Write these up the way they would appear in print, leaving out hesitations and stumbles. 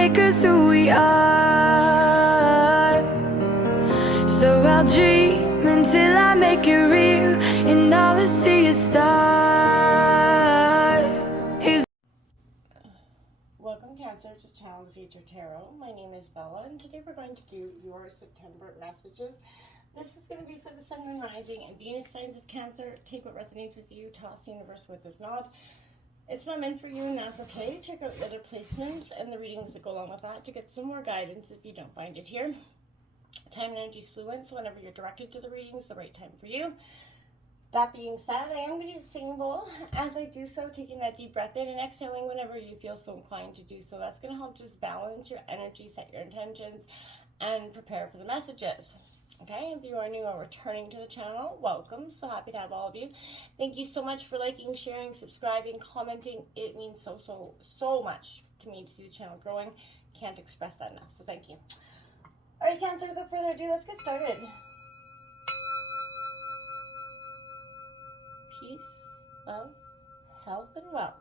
make us who we are. So I'll dream until I make it real, and all I see is stars. Welcome, Cancer, to Channel the Future Tarot. My name is Bella, and today we're going to do your September messages. This is going to be for the Sun, Moon, Rising, and Venus signs of Cancer. Take what resonates with you, toss the universe what does not. It's not meant for you, and that's okay. Check out the other placements and the readings that go along with that to get some more guidance if you don't find it here. Time and energy is fluent, so whenever you're directed to the reading, it's the right time for you. That being said, I am going to use a singing bowl as I do so, taking that deep breath in and exhaling whenever you feel so inclined to do so. That's going to help just balance your energy, set your intentions, and prepare for the messages. Okay, if you are new or returning to the channel, welcome. So happy to have all of you. Thank you so much for liking, sharing, subscribing, commenting. It means so much to me to see the channel growing. Can't express that enough, so thank you. All right, Cancer, without further ado, let's get started. Peace, love, health, and wealth.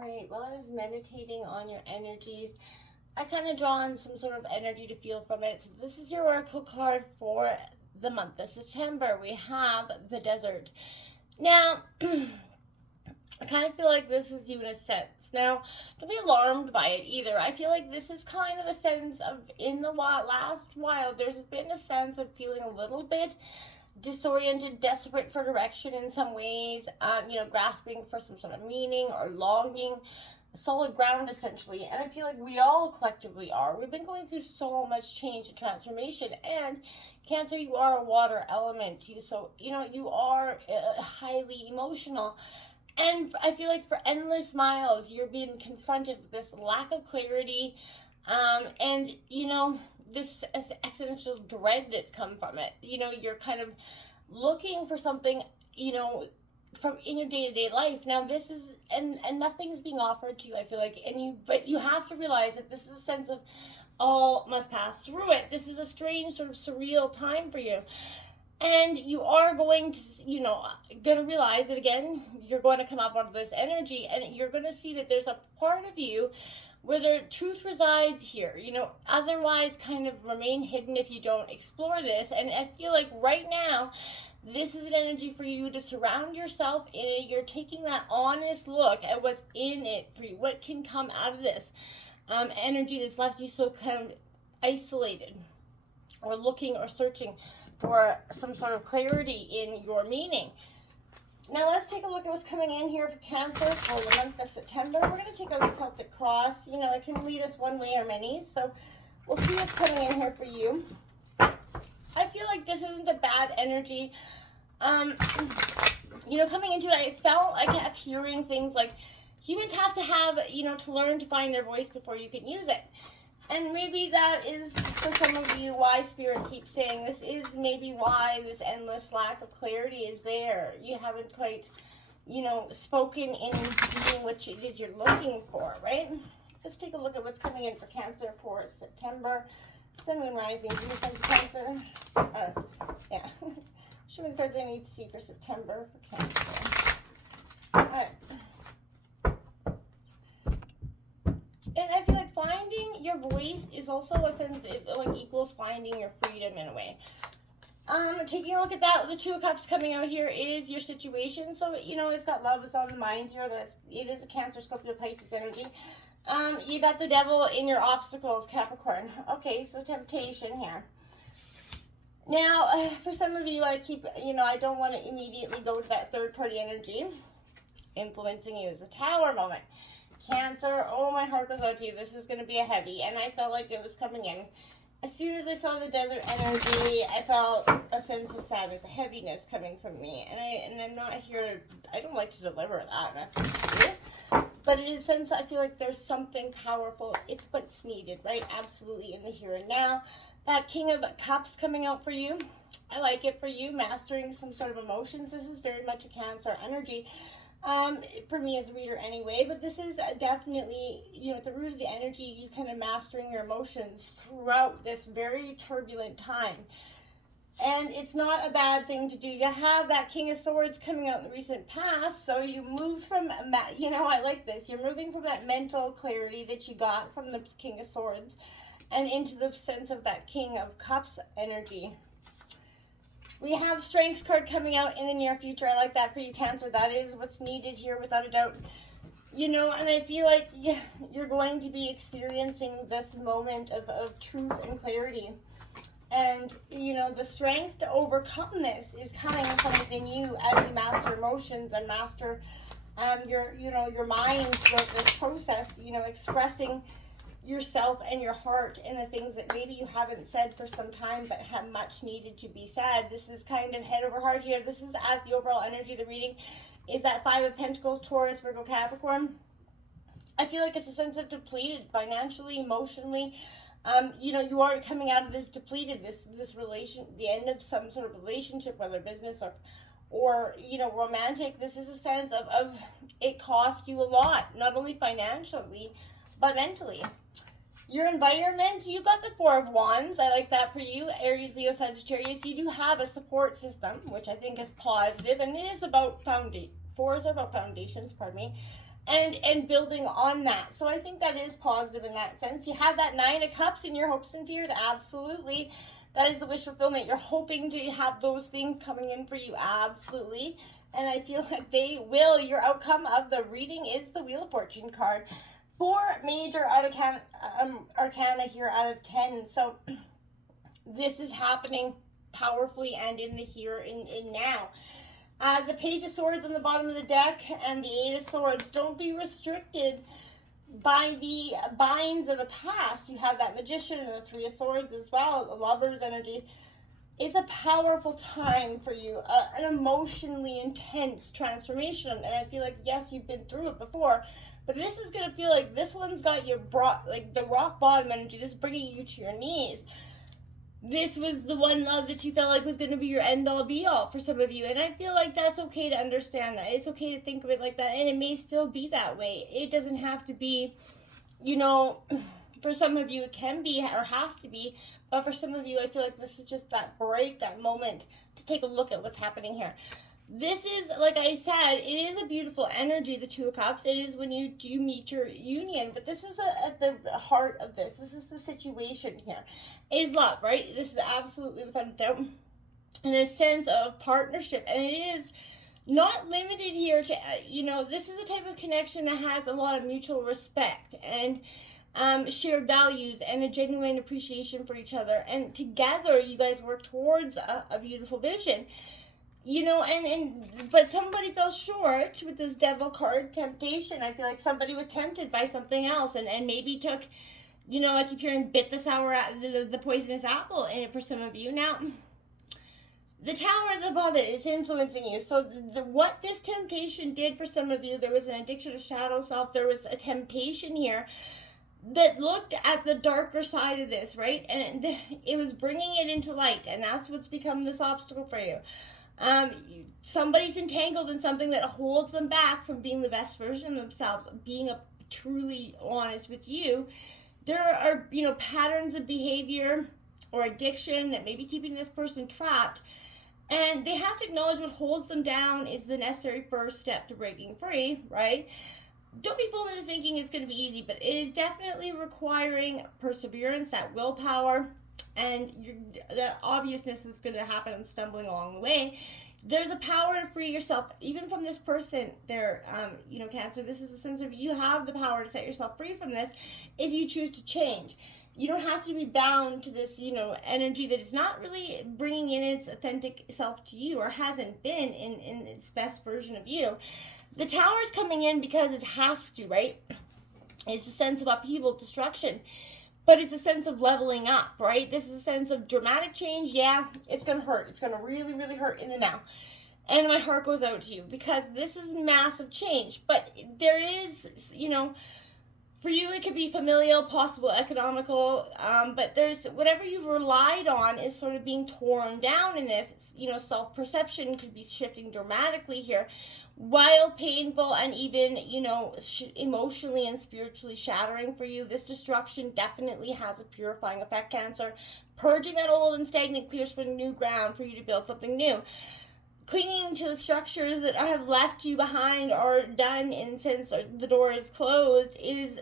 All right, while I was meditating on your energies, I kind of drawn some sort of energy to feel from it. So this is your oracle card for the month of September. We have the desert. Now, I kind of feel like this is you in a sense. Now, don't be alarmed by it either. I feel like this is kind of a sense of, in the last while, there's been a sense of feeling a little bit disoriented, desperate for direction in some ways, grasping for some sort of meaning or longing, solid ground essentially. And I feel like we all collectively are. We've been going through so much change and transformation, and Cancer, you are a water element. You are highly emotional. And I feel like for endless miles, you're being confronted with this lack of clarity, and this existential dread that's come from it. You're kind of looking for something, from in your day-to-day life. Now this is, and nothing's being offered to you, I feel like, but you have to realize that this is a sense of all must pass through it. This is a strange sort of surreal time for you. And you are going to, going to realize that, again, you're going to come up out of this energy, and you're going to see that there's a part of you where the truth resides here, otherwise kind of remain hidden if you don't explore this. And I feel like right now, this is an energy for you to surround yourself in it. You're taking that honest look at what's in it for you, what can come out of this energy that's left you so kind of isolated, or looking or searching for some sort of clarity in your meaning. Now let's take a look at what's coming in here for Cancer for the month of September. We're going to take a look at the cross. It can lead us one way or many, so we'll see what's coming in here for you. I feel like this isn't a bad energy. Coming into it, I felt, I kept hearing things like humans have to have, to learn to find their voice before you can use it. And maybe that is, for some of you, why Spirit keeps saying this is maybe why this endless lack of clarity is there. You haven't quite, spoken in being what it is you're looking for, right? Let's take a look at what's coming in for Cancer for September. Sun, Moon, Rising, Venus signs of Cancer. Show me the cards I need to see for September for Cancer. All right. And I feel like finding your voice is also a sense of, equals finding your freedom in a way. Taking a look at that, the Two of Cups coming out here is your situation. So, it's got love, it's on the mind here. It is a Cancer, Scorpio, Pisces energy. You got the Devil in your obstacles, Capricorn. Okay, so temptation here. Now, for some of you, I don't want to immediately go to that third-party energy influencing you. Is a Tower moment. Cancer, oh, my heart goes out to you. This is going to be a heavy, and I felt like it was coming in. As soon as I saw the desert energy, I felt a sense of sadness, a heaviness coming from me. And I'm not here, I don't like to deliver that message to you. But it is a sense, I feel like there's something powerful. But it's needed, right? Absolutely in the here and now. That King of Cups coming out for you. I like it for you, mastering some sort of emotions. This is very much a Cancer energy. For me as a reader anyway, but this is definitely, at the root of the energy, you kind of mastering your emotions throughout this very turbulent time. And it's not a bad thing to do. You have that King of Swords coming out in the recent past, so you moved from, I like this. You're moving from that mental clarity that you got from the King of Swords and into the sense of that King of Cups energy. We have Strength card coming out in the near future. I like that for you, Cancer. That is what's needed here, without a doubt. And I feel like you're going to be experiencing this moment of truth and clarity. And, the strength to overcome this is coming from within you as you master emotions and master your mind throughout this process, expressing yourself and your heart and the things that maybe you haven't said for some time but have much needed to be said. This is kind of head over heart here. This is at the overall energy of the reading is that Five of Pentacles, Taurus, Virgo, Capricorn. I feel like it's a sense of depleted financially, emotionally. You are coming out of this depleted, this relation, the end of some sort of relationship, whether business or romantic. This is a sense of it cost you a lot, not only financially, but mentally. Your environment, you got the Four of Wands. I like that for you, Aries, Leo, Sagittarius. You do have a support system, which I think is positive, and it is about fours are about foundations, pardon me. And building on that. So I think that is positive in that sense. You have that Nine of Cups in your hopes and fears. Absolutely. That is the wish fulfillment. You're hoping to have those things coming in for you. Absolutely. And I feel like they will. Your outcome of the reading is the Wheel of Fortune card. 4 major arcana here out of 10. So this is happening powerfully and in the here and now. The Page of Swords on the bottom of the deck and the Eight of Swords. Don't be restricted by the binds of the past. You have that Magician and the Three of Swords as well, the Lover's energy. It's a powerful time for you, an emotionally intense transformation. And I feel like, yes, you've been through it before, but this is going to feel like this one's got you brought, like the rock bottom energy. This is bringing you to your knees. This was the one love that you felt like was going to be your end-all be-all for some of you. And I feel like that's okay to understand that. It's okay to think of it like that. And it may still be that way. It doesn't have to be, for some of you it can be or has to be. But for some of you, I feel like this is just that break, that moment to take a look at what's happening here. This is, like I said, it is a beautiful energy, the Two of Cups. It is when you do meet your union. But this is at the heart of this. This is the situation here. Is love, right? This is absolutely, without a doubt, in a sense of partnership. And it is not limited here to, this is a type of connection that has a lot of mutual respect and shared values and a genuine appreciation for each other. And together, you guys work towards a beautiful vision. But somebody fell short with this Devil card, temptation. I feel like somebody was tempted by something else and maybe took, I keep hearing bit the sour, the poisonous apple in it for some of you. Now, the Tower is above it. It's influencing you. So what this temptation did for some of you, there was an addiction to shadow self. There was a temptation here that looked at the darker side of this, right? And it was bringing it into light. And that's what's become this obstacle for you. Somebody's entangled in something that holds them back from being the best version of themselves, being truly honest with you. There are, patterns of behavior or addiction that may be keeping this person trapped. And they have to acknowledge what holds them down is the necessary first step to breaking free, right? Don't be fooled into thinking it's going to be easy, but it is definitely requiring perseverance, that willpower, and the obviousness is going to happen and stumbling along the way. There's a power to free yourself, even from this person there, Cancer. This is a sense of you have the power to set yourself free from this if you choose to change. You don't have to be bound to this, energy that is not really bringing in its authentic self to you or hasn't been in its best version of you. The Tower is coming in because it has to, right? It's a sense of upheaval, destruction. But it's a sense of leveling up, right? This is a sense of dramatic change. Yeah, it's going to hurt. It's going to really, really hurt in the now. And my heart goes out to you because this is massive change. But there is, For you, it could be familial, possible economical, but there's whatever you've relied on is sort of being torn down in this. Self-perception could be shifting dramatically here. While painful and even, emotionally and spiritually shattering for you, this destruction definitely has a purifying effect, Cancer. Purging that old and stagnant clears for new ground for you to build something new. Clinging to the structures that have left you behind or done in since the door is closed is,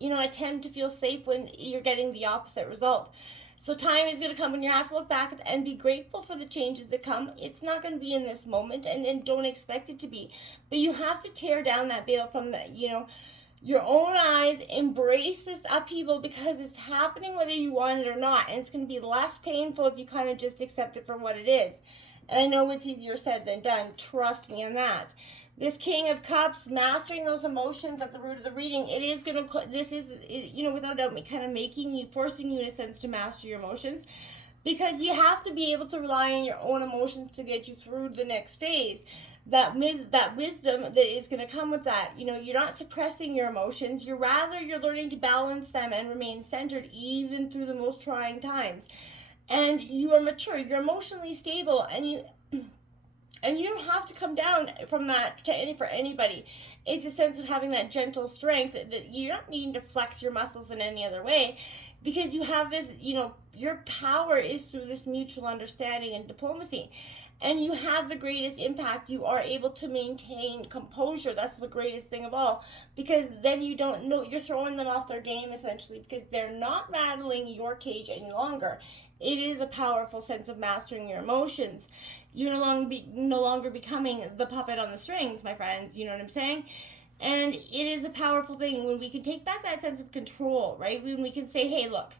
attempt to feel safe when you're getting the opposite result. So time is going to come when you have to look back and be grateful for the changes that come. It's not going to be in this moment, and don't expect it to be. But you have to tear down that veil from your own eyes, embrace this upheaval because it's happening whether you want it or not. And it's going to be less painful if you kind of just accept it for what it is. And I know it's easier said than done. Trust me on that. This King of Cups, mastering those emotions at the root of the reading, this is, without doubt, kind of forcing you in a sense to master your emotions. Because you have to be able to rely on your own emotions to get you through the next phase. That wisdom that is going to come with that. You're not suppressing your emotions. You're learning to balance them and remain centered even through the most trying times. And you are mature, you're emotionally stable, and you don't have to come down from that for anybody. It's a sense of having that gentle strength that you're not needing to flex your muscles in any other way, because you have this, your power is through this mutual understanding and diplomacy. And you have the greatest impact. You are able to maintain composure. That's the greatest thing of all, because then you don't know, you're throwing them off their game essentially, because they're not rattling your cage any longer. It is a powerful sense of mastering your emotions. You're no longer becoming the puppet on the strings, my friends. You know what I'm saying? And it is a powerful thing when we can take back that sense of control, right? When we can say, hey, look,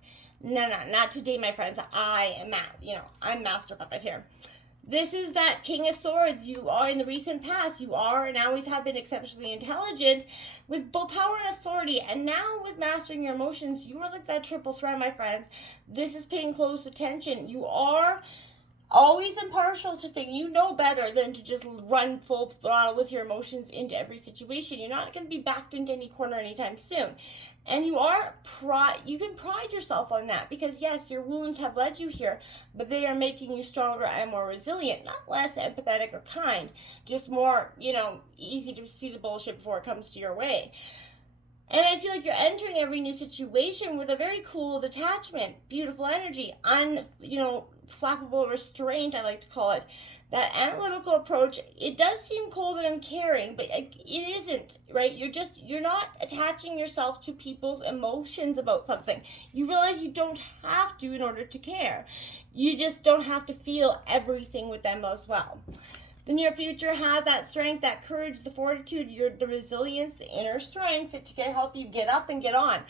no, not today, my friends. I'm master puppet here. This is that King of Swords. You are, in the recent past, you are and always have been exceptionally intelligent with both power and authority. And now with mastering your emotions, you are like that triple threat, my friends. This is paying close attention. You are always impartial to things. You know better than to just run full throttle with your emotions into every situation. You're not going to be backed into any corner anytime soon. And you can pride yourself on that, because yes, your wounds have led you here, but they are making you stronger and more resilient, not less empathetic or kind, just more, easy to see the bullshit before it comes to your way. And I feel like you're entering every new situation with a very cool detachment, beautiful energy, flappable restraint, I like to call it. That analytical approach, it does seem cold and uncaring, but it isn't, right? You're not attaching yourself to people's emotions about something. You realize you don't have to in order to care. You just don't have to feel everything with them as well. The near future has that strength, that courage, the fortitude, the resilience, the inner strength to help you get up and get on.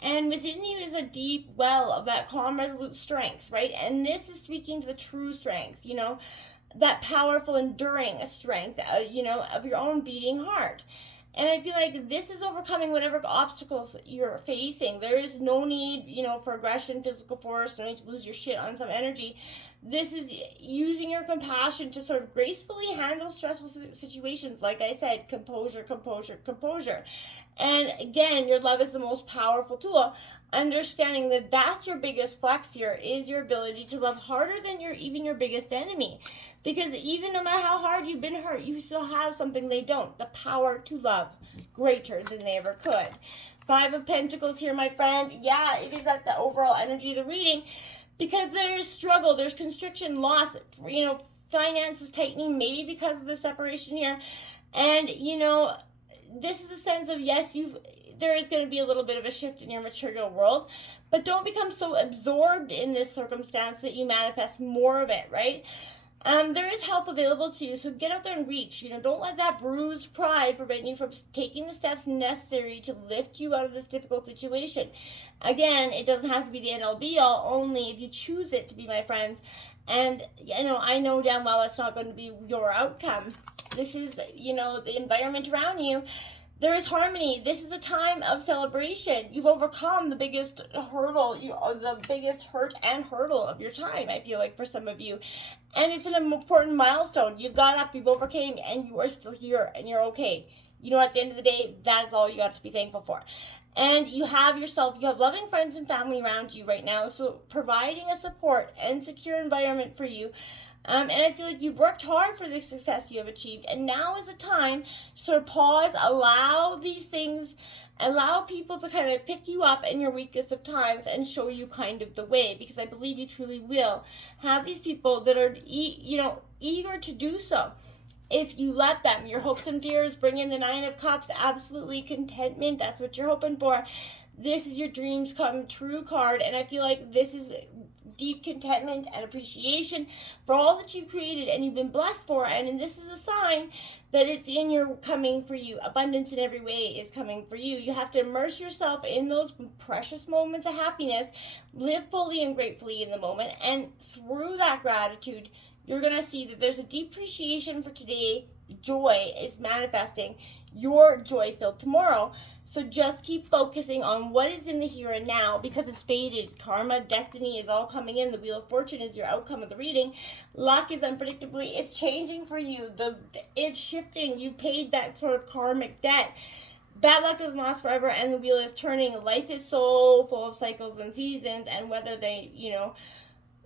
And within you is a deep well of that calm, resolute strength, right? And this is speaking to the true strength, that powerful, enduring strength, of your own beating heart. And I feel like this is overcoming whatever obstacles you're facing. There is no need, for aggression, physical force, no need to lose your shit on some energy. This is using your compassion to sort of gracefully handle stressful situations. Like I said, composure, composure, composure. And again, your love is the most powerful tool. Understanding that that's your biggest flex here is your ability to love harder than even your biggest enemy. Because even no matter how hard you've been hurt, you still have something they don't. The power to love greater than they ever could. 5 of Pentacles here, my friend. Yeah, it is at the overall energy of the reading. Because there's struggle, there's constriction, loss, finances tightening, maybe because of the separation here. And, this is a sense of, yes, there is going to be a little bit of a shift in your material world, but don't become so absorbed in this circumstance that you manifest more of it, right? There is help available to you, so get out there and reach. Don't let that bruised pride prevent you from taking the steps necessary to lift you out of this difficult situation. Again, it doesn't have to be the end all be all, only if you choose it to be, my friends. And, I know damn well that's not going to be your outcome. This is, the environment around you. There is harmony. This is a time of celebration. You've overcome the biggest hurdle, the biggest hurt and hurdle of your time, I feel like, for some of you. And it's an important milestone. You've got up, you've overcame, and you are still here, and you're okay. At the end of the day, that is all you got to be thankful for. And you have loving friends and family around you right now, so providing a support and secure environment for you. And I feel like you've worked hard for the success you have achieved, and now is the time to sort of pause, allow people to kind of pick you up in your weakest of times and show you kind of the way, because I believe you truly will have these people that are, eager to do so. If you let them, your hopes and fears bring in the Nine of Cups, absolutely contentment, that's what you're hoping for. This is your dreams come true card, and I feel like this is deep contentment and appreciation for all that you've created and you've been blessed for, and this is a sign that it's in your coming for you. Abundance in every way is coming for you. You have to immerse yourself in those precious moments of happiness, live fully and gratefully in the moment, and through that gratitude, you're going to see that there's a deep appreciation for today. Joy is manifesting your joy-filled tomorrow. So just keep focusing on what is in the here and now, because it's fated. Karma, destiny is all coming in. The Wheel of Fortune is your outcome of the reading. Luck is unpredictably, it's changing for you. It's shifting. You paid that sort of karmic debt. Bad luck doesn't last forever, and the wheel is turning. Life is so full of cycles and seasons, and whether they,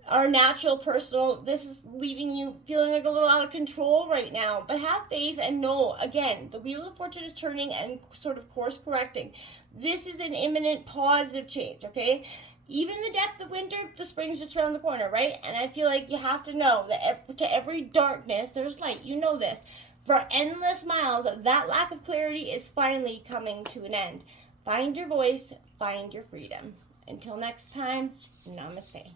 are natural, personal, this is leaving you feeling like a little out of control right now. But have faith and know, again, the Wheel of Fortune is turning and sort of course correcting. This is an imminent positive change, okay? Even in the depth of winter, the spring's just around the corner, right? And I feel like you have to know that to every darkness, there's light. You know this. For endless miles, that lack of clarity is finally coming to an end. Find your voice, find your freedom. Until next time, namaste.